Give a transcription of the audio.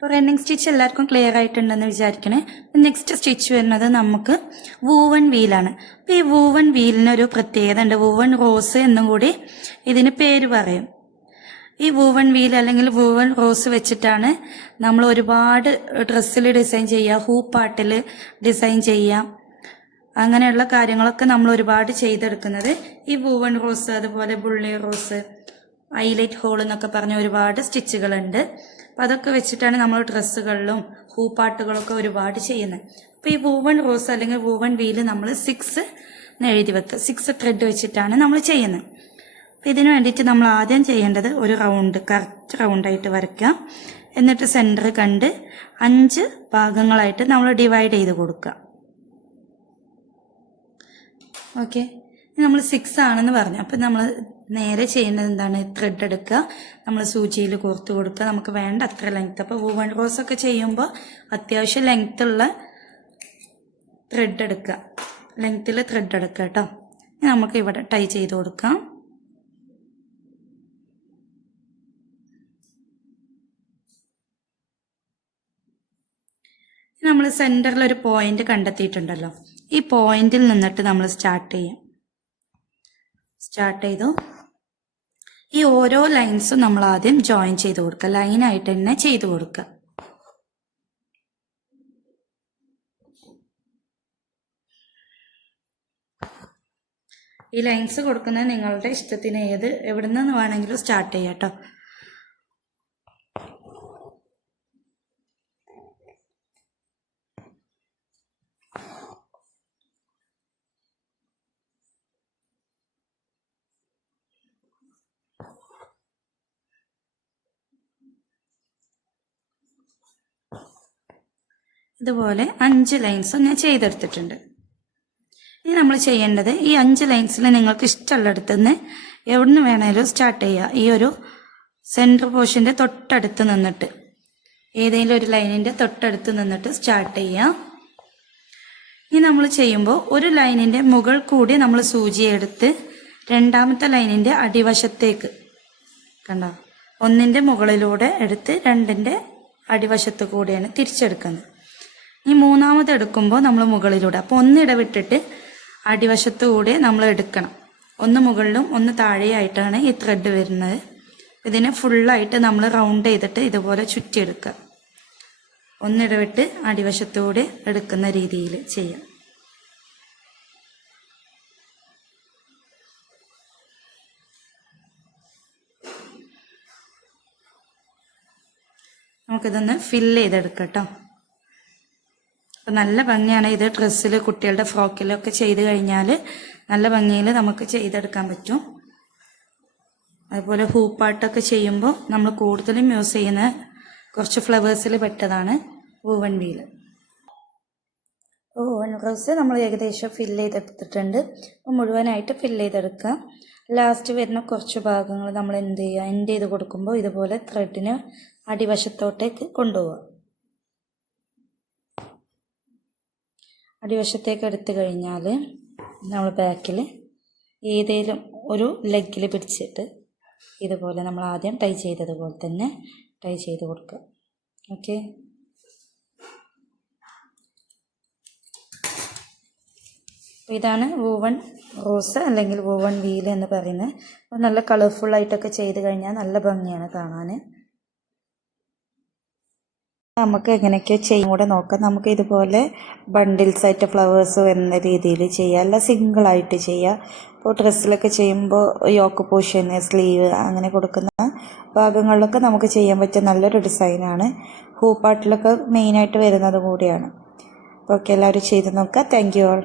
അപ്പോൾ running stitch എല്ലാവർക്കും clear ആയിട്ടുണ്ടെന്ന് വിചാരിക്കണേ. Next stitch വരുന്നത് നമുക്ക് വൂവൺ വീലാണ്. അപ്പോൾ ഈ വൂവൺ വീലിനൊരു പ്രത്യേകത ഉണ്ട്. വൂവൺ റോസ് എന്നും കൂടി ഇതിന് പേര് പറയും. ഈ വൂവൺ വീൽ അല്ലെങ്കിൽ വൂവൺ റോസ് വെച്ചിട്ടാണ് നമ്മൾ ഒരുപാട് ഡ്രസ്സിൽ ഡിസൈൻ ചെയ്യുക, ഹൂപ്പാട്ടിൽ ഡിസൈൻ ചെയ്യാം, അങ്ങനെയുള്ള കാര്യങ്ങളൊക്കെ നമ്മൾ ഒരുപാട് ചെയ്തെടുക്കുന്നത് ഈ വൂവൺ റോസ്, അതുപോലെ ബുള്ളി റോസ്, ഹൈലൈറ്റ് ഹോൾ എന്നൊക്കെ പറഞ്ഞ ഒരുപാട് സ്റ്റിച്ചുകളുണ്ട്. അപ്പം അതൊക്കെ വെച്ചിട്ടാണ് നമ്മൾ ഡ്രസ്സുകളിലും ഹൂപ്പാട്ടുകളൊക്കെ ഒരുപാട് ചെയ്യുന്നത്. അപ്പോൾ ഈ വൂവൺ റോസ് അല്ലെങ്കിൽ വൂവൺ വീല് നമ്മൾ 6 എഴുതി വെക്കുക. 6 ത്രെഡ് വെച്ചിട്ടാണ് നമ്മൾ ചെയ്യുന്നത്. അപ്പം ഇതിന് വേണ്ടിയിട്ട് നമ്മൾ ആദ്യം ചെയ്യേണ്ടത് ഒരു റൗണ്ട്, കറക്റ്റ് റൗണ്ടായിട്ട് വരയ്ക്കുക. എന്നിട്ട് സെൻറ്റർ കണ്ട് 5 ഭാഗങ്ങളായിട്ട് നമ്മൾ ഡിവൈഡ് ചെയ്ത് കൊടുക്കുക. ഓക്കെ, നമ്മൾ 6 ആണെന്ന് പറഞ്ഞു. അപ്പം നമ്മൾ നേരെ ചെയ്യേണ്ടത് എന്താണ്? ത്രെഡ് എടുക്കുക, നമ്മൾ സൂചിയിൽ കോർത്ത് കൊടുക്കുക. നമുക്ക് വേണ്ട അത്ര ലെങ്ത്ത്. അപ്പോൾ വൂവൺ റോസ് ഒക്കെ ചെയ്യുമ്പോൾ അത്യാവശ്യം ലെങ്ത്തുള്ള ത്രെഡ് എടുക്കുക, ലെങ്ത്തിൽ ത്രെഡ് എടുക്കുക കേട്ടോ. നമുക്ക് ഇവിടെ ടൈ ചെയ്ത് കൊടുക്കാം. നമ്മൾ സെൻറ്ററിൽ ഒരു പോയിന്റ് കണ്ടെത്തിയിട്ടുണ്ടല്ലോ, ഈ പോയിന്റിൽ നിന്നിട്ട് നമ്മൾ സ്റ്റാർട്ട് ചെയ്തു. ഈ ഓരോ ലൈൻസും നമ്മൾ ആദ്യം ജോയിൻ ചെയ്ത് കൊടുക്കുക, ലൈനായിട്ട് തന്നെ ചെയ്ത് കൊടുക്കുക. ഈ ലൈൻസ് കൊടുക്കുന്നത് നിങ്ങളുടെ ഇഷ്ടത്തിന് എവിടെ നിന്ന് വേണമെങ്കിലും സ്റ്റാർട്ട് ചെയ്യാം കേട്ടോ. ഇതുപോലെ 5 ലൈൻസും ഞാൻ ചെയ്തെടുത്തിട്ടുണ്ട്. ഇനി നമ്മൾ ചെയ്യേണ്ടത് ഈ 5 ലൈൻസിൽ നിങ്ങൾക്ക് ഇഷ്ടമുള്ളിടത്ത് നിന്ന് എവിടുന്ന് വേണേലും സ്റ്റാർട്ട് ചെയ്യുക. ഈ ഒരു സെൻറ്റർ പോർഷൻ്റെ തൊട്ടടുത്ത് നിന്നിട്ട്, ഏതെങ്കിലും ഒരു ലൈനിൻ്റെ തൊട്ടടുത്ത് നിന്നിട്ട് സ്റ്റാർട്ട് ചെയ്യുക. ഇനി നമ്മൾ ചെയ്യുമ്പോൾ ഒരു ലൈനിൻ്റെ മുകൾ കൂടി നമ്മൾ സൂചി എടുത്ത് രണ്ടാമത്തെ ലൈനിൻ്റെ അടിവശത്തേക്ക്, കണ്ടോ, 1ൻ്റെ മുകളിലൂടെ എടുത്ത് 2ൻ്റെ അടിവശത്ത് കൂടിയാണ് തിരിച്ചെടുക്കുന്നത്. ഈ മൂന്നാമത് എടുക്കുമ്പോൾ നമ്മൾ മുകളിലൂടെ, അപ്പോൾ 1 ഇടവിട്ടിട്ട് അടിവശത്ത് കൂടെ നമ്മൾ എടുക്കണം. 1 മുകളിലും 1 താഴെയായിട്ടാണ് ഈ ത്രെഡ് വരുന്നത്. ഇതിനെ ഫുള്ളായിട്ട് നമ്മൾ റൗണ്ട് ചെയ്തിട്ട് ഇതുപോലെ ചുറ്റിയെടുക്കുക. 1 ഇടവിട്ട് അടിവശത്തൂടെ എടുക്കുന്ന രീതിയിൽ ചെയ്യാം. നമുക്കിതൊന്ന് ഫില്ല് ചെയ്തെടുക്കാം കേട്ടോ. അപ്പം നല്ല ഭംഗിയാണ് ഇത്. ഡ്രസ്സിൽ, കുട്ടികളുടെ ഫ്രോക്കിലൊക്കെ ചെയ്ത് കഴിഞ്ഞാൽ നല്ല ഭംഗിയിൽ നമുക്ക് ചെയ്തെടുക്കാൻ പറ്റും. അതുപോലെ ഹൂപ്പാട്ടൊക്കെ ചെയ്യുമ്പോൾ നമ്മൾ കൂടുതലും യൂസ് ചെയ്യുന്ന കുറച്ച് ഫ്ലവേഴ്സിൽ പെട്ടതാണ് വൂവൺ വീല്. വൂവൺ റോസ് നമ്മൾ ഏകദേശം ഫില്ല് ചെയ്തെടുത്തിട്ടുണ്ട്. അപ്പോൾ മുഴുവനായിട്ട് ഫില്ല് ചെയ്തെടുക്കുക. ലാസ്റ്റ് വരുന്ന കുറച്ച് ഭാഗങ്ങൾ നമ്മൾ എന്ത് ചെയ്യുക, എൻഡ് ചെയ്ത് കൊടുക്കുമ്പോൾ ഇതുപോലെ ത്രെഡിന് അടിവശത്തോട്ടേക്ക് കൊണ്ടുപോവുക. അടിവശത്തേക്ക് എടുത്തു കഴിഞ്ഞാൽ നമ്മൾ ബാക്കിൽ ഏതെങ്കിലും ഒരു ലെഗിൽ പിടിച്ചിട്ട് ഇതുപോലെ നമ്മൾ ആദ്യം ടൈ ചെയ്തതുപോലെ തന്നെ ടൈ ചെയ്ത് കൊടുക്കുക. ഓക്കെ, ഇതാണ് വൂവൺ റോസ് അല്ലെങ്കിൽ വൂവൺ വീൽ എന്ന് പറയുന്നത്. അപ്പോൾ നല്ല കളർഫുള്ളായിട്ടൊക്കെ ചെയ്ത് കഴിഞ്ഞാൽ നല്ല ഭംഗിയാണ് കാണാൻ. നമുക്ക് എങ്ങനെയൊക്കെ ചെയ്യും കൂടെ നോക്കാം. നമുക്ക് ഇതുപോലെ ബണ്ടിൽസ് ആയിട്ട് ഫ്ലവേഴ്സ് വരുന്ന രീതിയിൽ ചെയ്യാം, അല്ല സിംഗിളായിട്ട് ചെയ്യാം. ഇപ്പോൾ ഡ്രസ്സിലൊക്കെ ചെയ്യുമ്പോൾ യോക്ക് പോർഷൻ, സ്ലീവ് അങ്ങനെ കൊടുക്കുന്ന ഭാഗങ്ങളിലൊക്കെ നമുക്ക് ചെയ്യാൻ പറ്റിയ നല്ലൊരു ഡിസൈനാണ്. ഹൂപ്പാട്ടിലൊക്കെ മെയിനായിട്ട് വരുന്നത് കൂടിയാണ്. അപ്പോൾ ഓക്കെ, എല്ലാവരും ചെയ്ത് നോക്കുക. Thank you all.